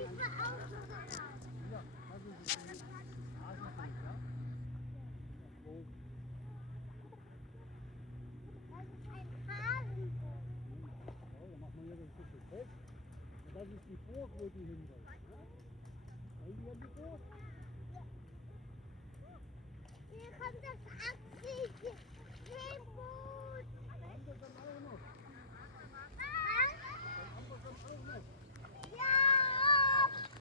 Ja, das ist die Hasenfeld, ja? Wo? Das ist ein Hasenburg. Ja, dann machen wir hier das bisschen fest. Und das ist die Burg, wo die hin soll. Ja? Wollen die an die Burg? Hier kommt das Acker.